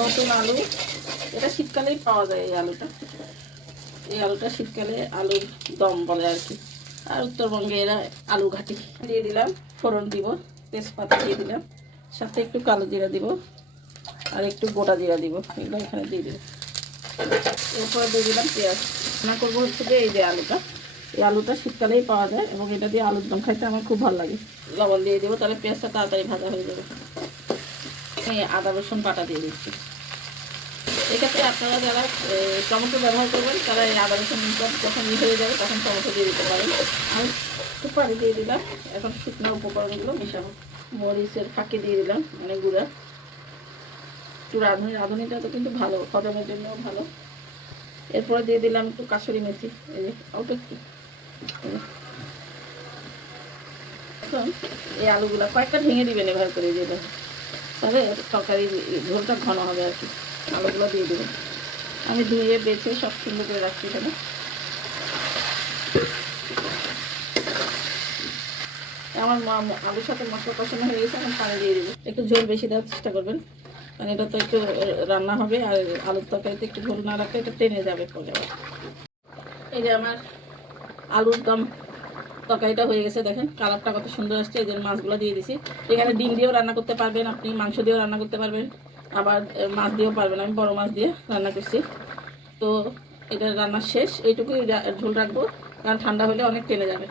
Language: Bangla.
নতুন আলু, এটা শীতকালেই পাওয়া যায়। এই আলুটা শীতকালে আলুর দম বলে আর কি। আর উত্তরবঙ্গে এরা আলু ঘাটি। দিয়ে দিলাম, ফোড়ন দিব, তেজপাতা দিয়ে দিলাম, সাথে একটু কালো জিরা দিব আর একটু গোটা জিরা দিব, এগুলো এখানে দিয়ে দিব। এরপরে দিয়ে দিলাম পেঁয়াজ। রান্না করবো হচ্ছে যে এই যে আলুটা, এই আলুটা শীতকালেই পাওয়া যায় এবং এটা দিয়ে আলুর দম খাইতে আমার খুব ভালো লাগে। লবণ দিয়ে দেবো, তাহলে পেঁয়াজটা তাড়াতাড়ি ভাজা হয়ে যাবে। আমি আদা রসুন বাটা দিয়ে দিচ্ছি। এক্ষেত্রে আপনারা যারা টমেটো ব্যবহার করবেন তারা এই আদা রসুন যখন হয়ে যাবে তখন টমেটো দিয়ে দিতে পারেন। আমি একটু পানি দিয়ে দিলাম। এখন শুকনো উপকরণগুলো মিশাবো। মরিচের ফাঁকি দিয়ে দিলাম, মানে গুঁড়া। একটু রাঁধুনিটা তো কিন্তু ভালো, হজমের জন্যও ভালো। এরপরে দিয়ে দিলাম একটু কাসুরি মেথি, এই যে অল্প একটু। এখন এই আলুগুলো কয়েকটা ভেঙে দিবেন এভাবে করে দিয়ে দেবেন, তাহলে তরকারি ঝোলটা ঘন হবে আর কি। আলুগুলো দিয়ে দেবেন। আমি ধুয়ে বেছে সব সুন্দর করে রাখছি এখানে। আমার আলুর সাথে মশলা কষানো হয়ে গেছে, আমি পানি দিয়ে দেবো। একটু ঝোল বেশি দেওয়ার চেষ্টা করবেন, কারণ এটা তো একটু রান্না হবে আর আলুর তরকারিতে একটু ঝোল না রাখলে এটা টেনে যাবে পরে। এই যে আমার আলুর দম তরকারিটা হয়ে গেছে, দেখেন কালারটা কত সুন্দর আসছে। এই যে মাছগুলো দিয়ে দিছি। এখানে ডিম দিয়েও রান্না করতে পারবেন, আপনি মাংস দিয়েও রান্না করতে পারবেন, আবার মাছ দিয়েও পারবেন। আমি বড় মাছ দিয়ে রান্না করছি। তো এটা রান্না শেষ, এইটুকুই ঝোল রাখবো, কারণ ঠান্ডা হলে অনেক টেনে যাবে।